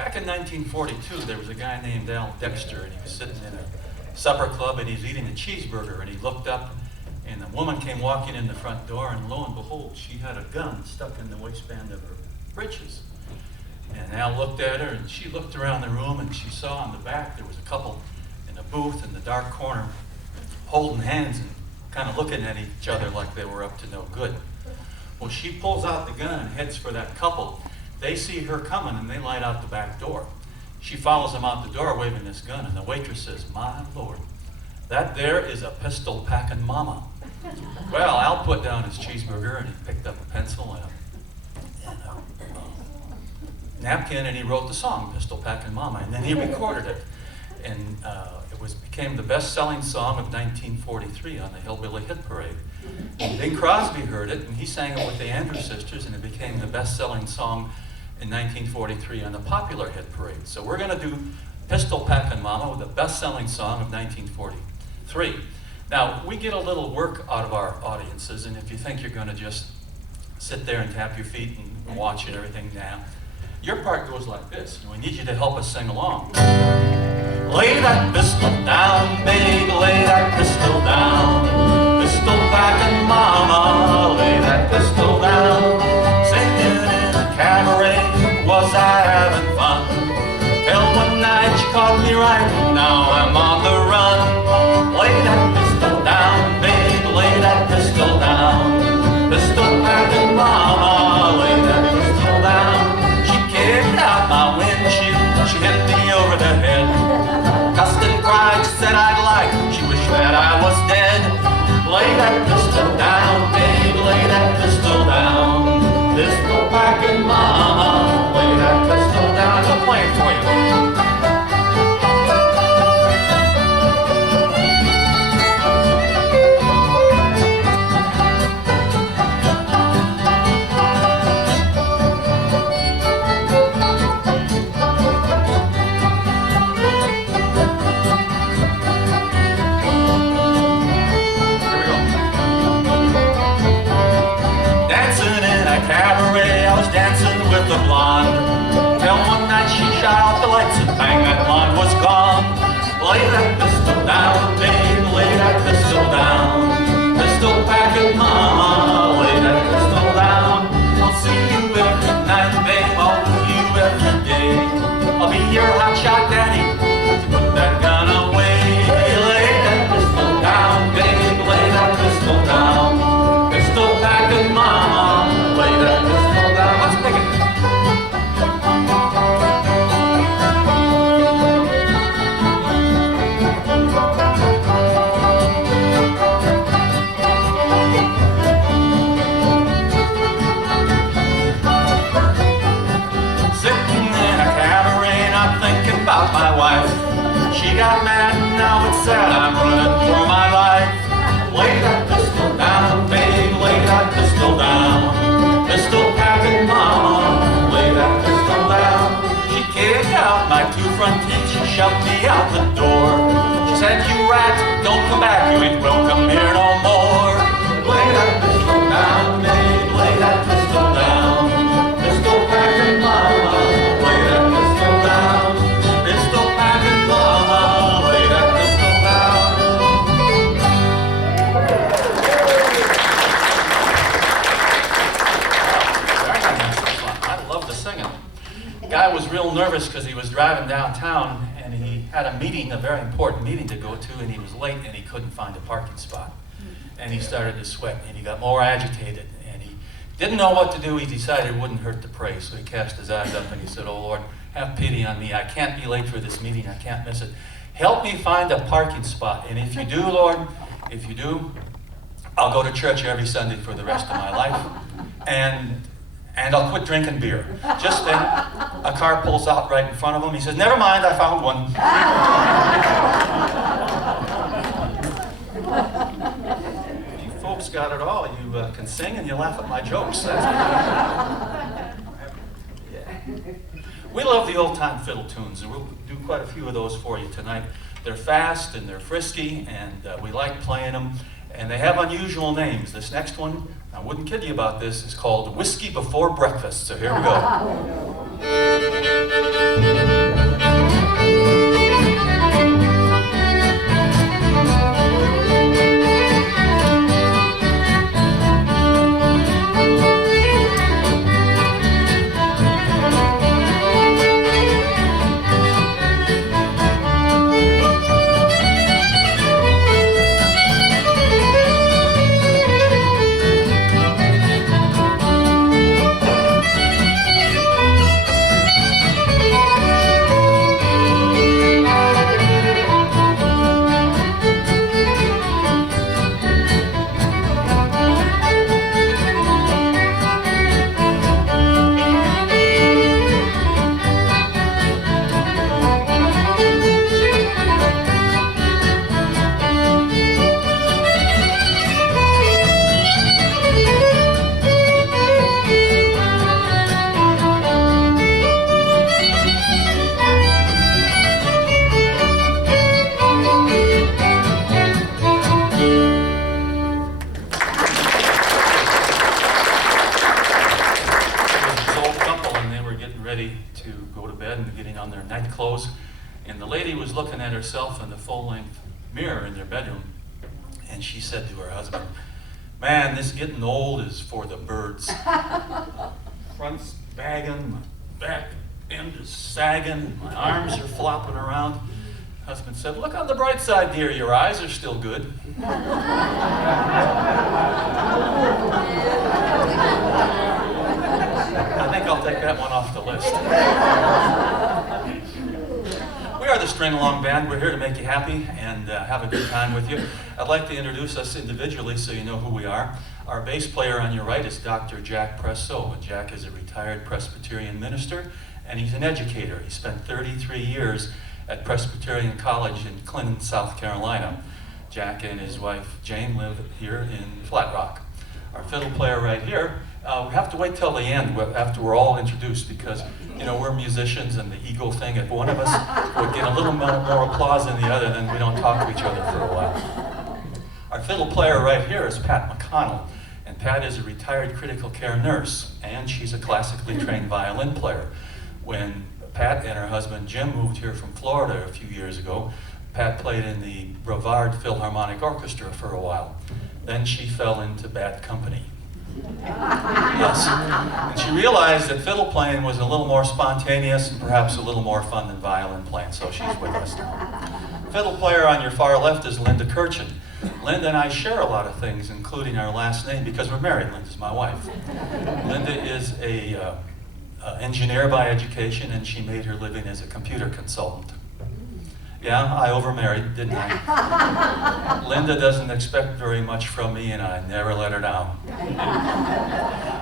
Back in 1942, there was a guy named Al Dexter, and he was sitting in a supper club, and he was eating a cheeseburger, and he looked up, and a woman came walking in the front door, and lo and behold, she had a gun stuck in the waistband of her breeches. And Al looked at her, and she looked around the room, and she saw in the back there was a couple in a booth in the dark corner holding hands and kind of looking at each other like they were up to no good. Well, she pulls out the gun and heads for that couple. They see her coming, and they light out the back door. She follows them out the door waving this gun, and the waitress says, "My Lord, that there is a pistol-packing mama." Well, Al put down his cheeseburger, and he picked up a pencil and a napkin, and he wrote the song, "Pistol-Packing Mama," and then he recorded it. And became the best-selling song of 1943 on the Hillbilly Hit Parade. And Bing Crosby heard it, and he sang it with the Andrews Sisters, and it became the best-selling song in 1943 on the Popular Hit Parade. So we're going to do "Pistol-Packing Mama" with the best-selling song of 1943. Now, we get a little work out of our audiences, and if you think you're going to just sit there and tap your feet and watch and everything now, your part goes like this, and we need you to help us sing along. Lay that pistol down, babe, lay that pistol down. Pistol-packing mama, lay that pistol down. Singing in a cabaret, was I having fun? Till one night she caught me right, now I'm on the run. Lay that pistol down, babe, lay that pistol down. Pistol-packing mama, lay that pistol down. She kicked out my windshield, she hit me over the head. Cussed and cried, she said I'd like, she wished that I was dead. Lay that pistol down, babe, lay that pistol down. Pistol-packing mama, lay that pistol down. I'm playing for you. The blonde, till one night she shot out the lights and bang, that blonde was gone. Lay that pistol down, babe, lay that pistol down. Pistol-packing mama, lay that pistol down. I'll see you every night, babe, I'll do you every day. I'll be your hotshot daddy, put that gun away. Lay that pistol down, babe, lay that pistol down. Pistol-packing mama, lay that pistol down. Let's pick it. About my wife, she got mad and now it's sad, I'm running for my life. Lay that pistol down, babe, lay that pistol down. Pistol-packing mama, lay that pistol down. She kicked out my two front teeth, she shoved me out the door. She said, "You rat, don't come back, you ain't welcome here no more." Lay that pistol down, babe, lay that pistol down. Pistol-packing mama, lay that pistol down. Pistol-packing mama, lay that pistol down. I love the singing. The guy was real nervous because he was driving downtown and he had a meeting, a very important meeting to go to, and he was late and he couldn't find a parking spot. And he started to sweat and he got more agitated and he didn't know what to do. He decided it wouldn't hurt to pray, so he cast his eyes up and he said, "Oh Lord, have pity on me. I can't be late for this meeting. I can't miss it. Help me find a parking spot. And if you do, Lord, if you do, I'll go to church every Sunday for the rest of my life. And I'll quit drinking beer." Just then, a car pulls out right in front of him. He says, "Never mind, I found one." You folks got it all. You can sing and you laugh at my jokes. Yeah. We love the old-time fiddle tunes, and we'll do quite a few of those for you tonight. They're fast and they're frisky, and we like playing them, and they have unusual names. This next one, I wouldn't kid you about this, is called "Whiskey Before Breakfast," so here we go. getting on their night clothes, and the lady was looking at herself in the full-length mirror in their bedroom, and she said to her husband, "Man, this getting old is for the birds. Front's bagging, my back end is sagging, my arms are flopping around." Husband said, "Look on the bright side, dear, your eyes are still good." I think I'll take that one off the list. We are the Stringalong Band. We're here to make you happy and have a good time with you. I'd like to introduce us individually so you know who we are. Our bass player on your right is Dr. Jack Presso. Jack is a retired Presbyterian minister, and he's an educator. He spent 33 years at Presbyterian College in Clinton, South Carolina. Jack and his wife Jane live here in Flat Rock. Our fiddle player right here, we have to wait till the end after we're all introduced, because you know we're musicians and the ego thing, if one of us would get a little more applause than the other, then we don't talk to each other for a while. Our fiddle player right here is Pat McConnell, and Pat is a retired critical care nurse, and she's a classically trained violin player. When Pat and her husband Jim moved here from Florida a few years ago, Pat played in the Brevard Philharmonic Orchestra for a while. Then she fell into bad company. Yes. And she realized that fiddle playing was a little more spontaneous and perhaps a little more fun than violin playing, so she's with us now. Fiddle player on your far left is Linda Kirchen. Linda and I share a lot of things, including our last name, because we're married. Linda's my wife. Linda is a engineer by education, and she made her living as a computer consultant. Yeah, I overmarried, didn't I? Linda doesn't expect very much from me, and I never let her down.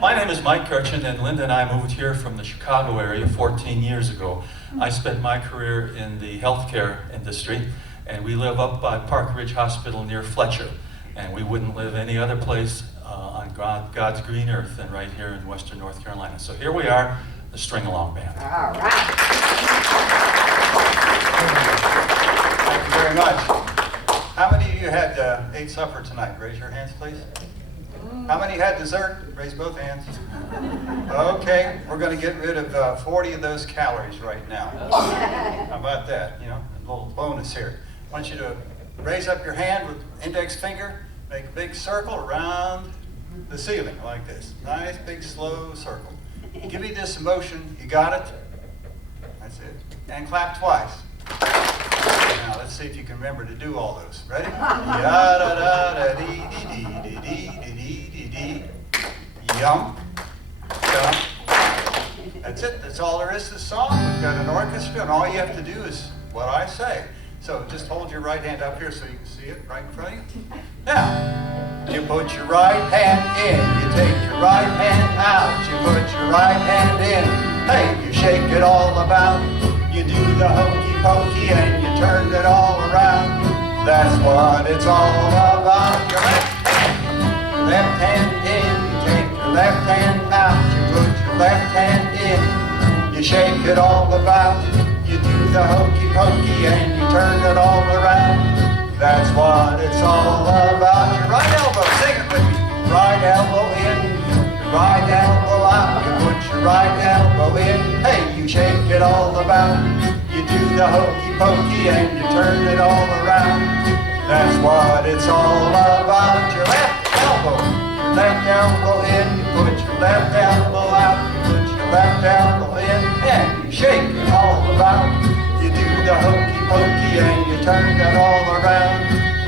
My name is Mike Kirchen, and Linda and I moved here from the Chicago area 14 years ago. I spent my career in the healthcare industry, and we live up by Park Ridge Hospital near Fletcher, and we wouldn't live any other place on God's green earth than right here in Western North Carolina. So here we are, the Stringalong Band. All right. Thank you very much. How many of you had ate supper tonight? Raise your hands, please. How many had dessert? Raise both hands. Okay, we're going to get rid of 40 of those calories right now. How about that? You know, a little bonus here. I want you to raise up your hand with index finger, make a big circle around the ceiling like this. Nice, big, slow circle. Give me this motion. You got it? That's it. And clap twice. Now let's see if you can remember to do all those. Ready? Ya-da-da-da-dee-dee-dee-dee-dee-dee-dee. Yum. Yum. That's it. That's all there is to the song. We've got an orchestra, and all you have to do is what I say. So just hold your right hand up here so you can see it right in front of you. Now, you put your right hand in, you take your right hand out, you put your right hand in, hey, you shake it all about, you do the hokey pokey and you turn it all around. That's what it's all about. Your left hand in, you take your left hand out, you put your left hand in, you shake it all about, you do the hokey pokey and you turn it all around. That's what it's all about. Your right elbow, sing it with me. Right elbow in, your right elbow out. You put your right elbow in, hey, you shake it all about. You do the hokey pokey and you turn it all around. That's what it's all about. Your left elbow in, you put your left elbow out. You put your left elbow in and you shake it all about. You do the hokey pokey and you turn it all around.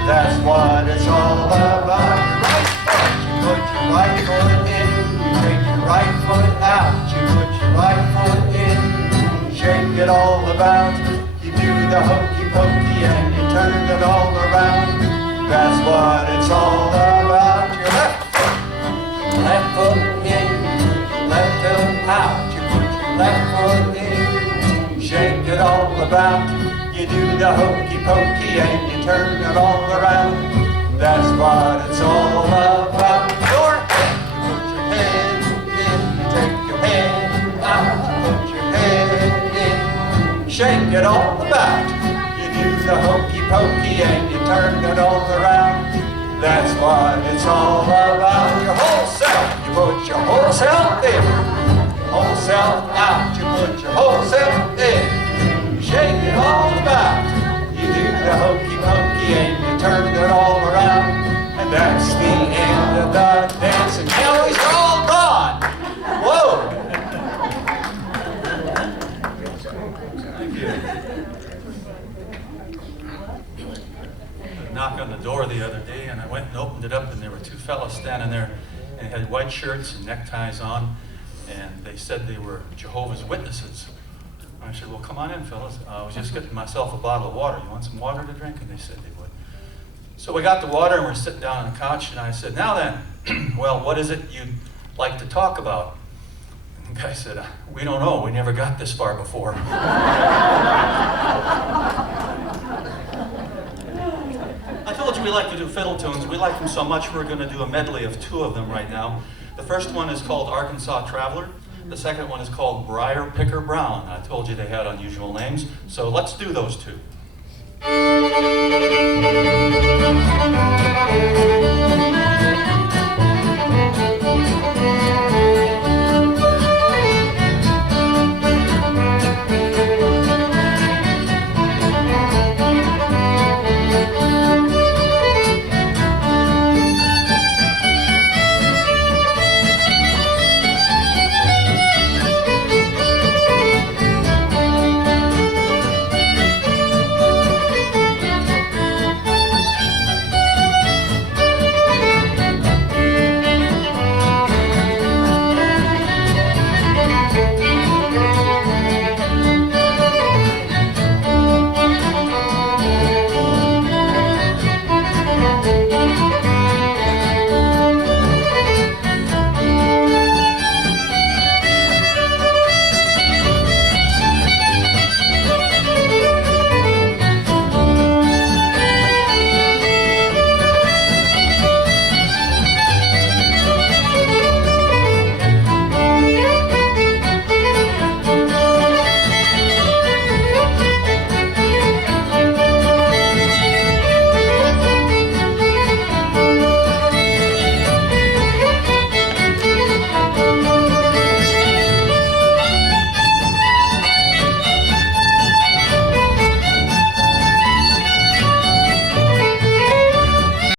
That's what it's all about. Your right foot, you put your right foot in, you take your right foot out, you put your right foot in, you shake it all about. You do the hokey pokey and you turn it all around. That's what it's all about. Your left foot in, you put your left foot out, you put your left foot in, you shake it all about. You do the hokey pokey and you turn it all around. That's what it's all about. Your head, you put your head in, you take your head out, you put your head in, you shake it all about. You do the hokey pokey and you turn it all around. That's what it's all about. Your whole self, you put your whole self in, your whole self out, you put your whole self in. you. I knocked on the door the other day, and I went and opened it up, and there were two fellas standing there, and they had white shirts and neckties on, and they said they were Jehovah's Witnesses. I said, well, come on in, fellas. I was just getting myself a bottle of water. You want some water to drink? And they said they would. So we got the water, and we're sitting down on the couch, and I said, now then, well, what is it you'd like to talk about? And the guy said, we don't know. We never got this far before. I told you we like to do fiddle tunes. We like them so much we're going to do a medley of two of them right now. The first one is called Arkansas Traveler. The second one is called Briar Picker Brown. I told you they had unusual names, so let's do those two.